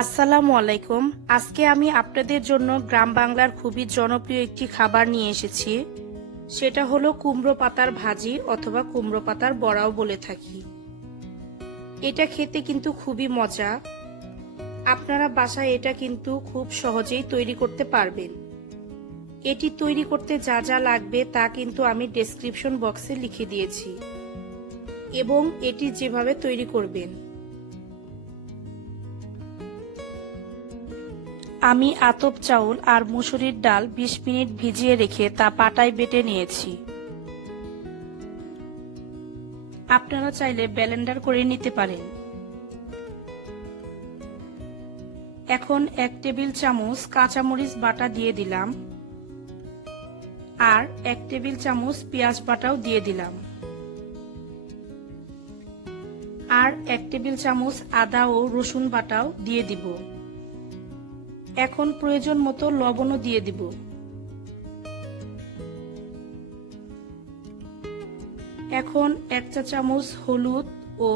আসসালামু আলাইকুম। আজকে আমি আপনাদের জন্য গ্রাম বাংলার খুবই জনপ্রিয় একটি খাবার নিয়ে এসেছি। সেটা হলো কুমড়ো পাতার ভাজি অথবা কুমড়ো পাতার বড়াও বলে থাকি। এটা খেতে কিন্তু খুবই মজা। আপনারা বাসায় এটা কিন্তু খুব সহজেই তৈরি করতে পারবেন। এটি তৈরি করতে যা যা লাগবে তা কিন্তু আমি ডেসক্রিপশন বক্সে লিখে দিয়েছি এবং এটি যেভাবে তৈরি করবেন। আমি আতপ চাউল আর মুসুরির ডাল ২০ মিনিট ভিজিয়ে রেখে তা পাটায় বেটে নিয়েছি। আপনারা চাইলে ব্লেন্ডার করে নিতে পারেন। এখন ১ টেবিল চামচ কাঁচামরিচ বাটা দিয়ে দিলাম আর ১ টেবিল চামচ পেঁয়াজ বাটাও দিয়ে দিলাম আর ১ টেবিল চামচ আদা ও রসুন বাটাও দিয়ে দিব। এখন প্রয়োজন মতো লবণও দিয়ে দিব। এখন ১ চা চামচ হলুদ ও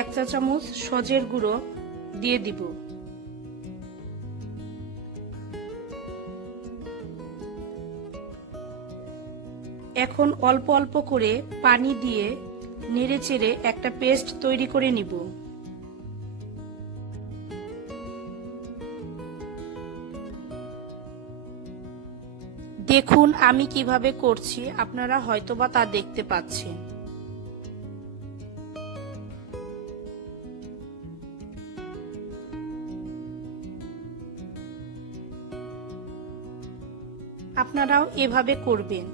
১ চা চামচ সজের গুঁড়ো দিয়ে দিব। এখন অল্প অল্প করে পানি দিয়ে নেড়েচেড়ে একটা পেস্ট তৈরি করে নিব। দেখুন আমি কিভাবে করছি, আপনারা হয়তোবা তা দেখতে পাচ্ছেন। আপনারাও এভাবে করবেন।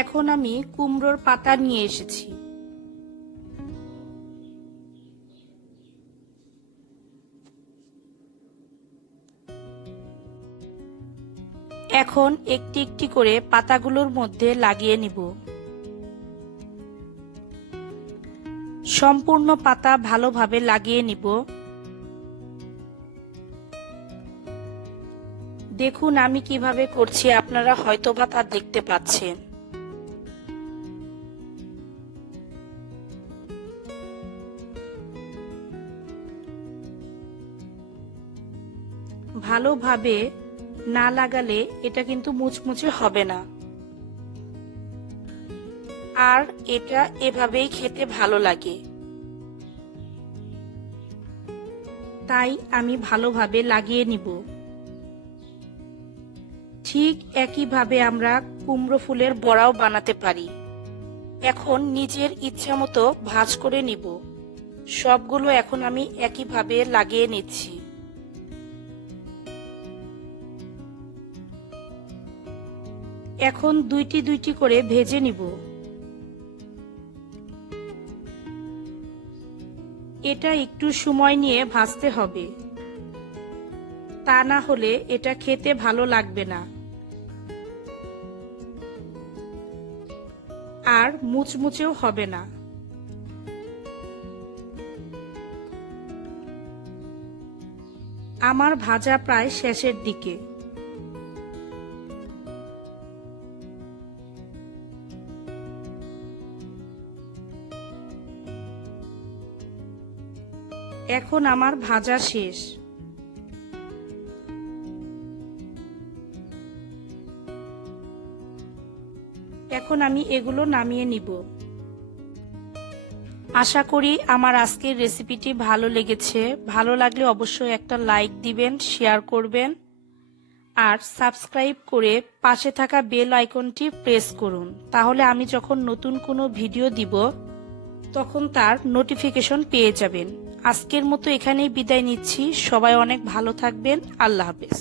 এখন আমি কুমড়োর পাতা নিয়ে এসেছি। এখন একটি একটি করে পাতাগুলোর মধ্যে লাগিয়ে নিব। সম্পূর্ণ পাতা ভালোভাবে লাগিয়ে নিব। দেখুন আমি কিভাবে করছি, আপনারা হয়তোবা তা দেখতে পাচ্ছেন। ভালোভাবে না লাগালে এটা কিন্তু মুচমুচে হবে না, আর এটা এভাবেই খেতে ভালো লাগে। তাই আমি ভালোভাবে লাগিয়ে নিব। ঠিক একইভাবে আমরা কুমড়ো ফুলের বড়াও বানাতে পারি। এখন নিজের ইচ্ছা মতো ভাঁজ করে নিব। সবগুলো এখন আমি একইভাবে লাগিয়ে নিচ্ছি। এখন দুইটি দুইটি করে ভেজে নিব। এটা একটু সময় নিয়ে ভাজতে হবে, তা না হলে এটা খেতে ভালো লাগবে না আর মুচমুচেও হবে না। আমার ভাজা প্রায় শেষের দিকে। এখন আমার ভাজা শেষ। এখন আমি এগুলো নামিয়ে নিব। আশা করি আমার আজকের রেসিপিটি ভালো লেগেছে। ভালো লাগলে অবশ্যই একটা লাইক দিবেন, শেয়ার করবেন আর সাবস্ক্রাইব করে পাশে থাকা বেল আইকনটি প্রেস করুন। তাহলে আমি যখন নতুন কোনো ভিডিও দিব তখন তার নোটিফিকেশন পেয়ে যাবেন। আজকের মতো এখানেই বিদায় নিচ্ছি। সবাই অনেক ভালো থাকবেন। আল্লাহ হাফেজ।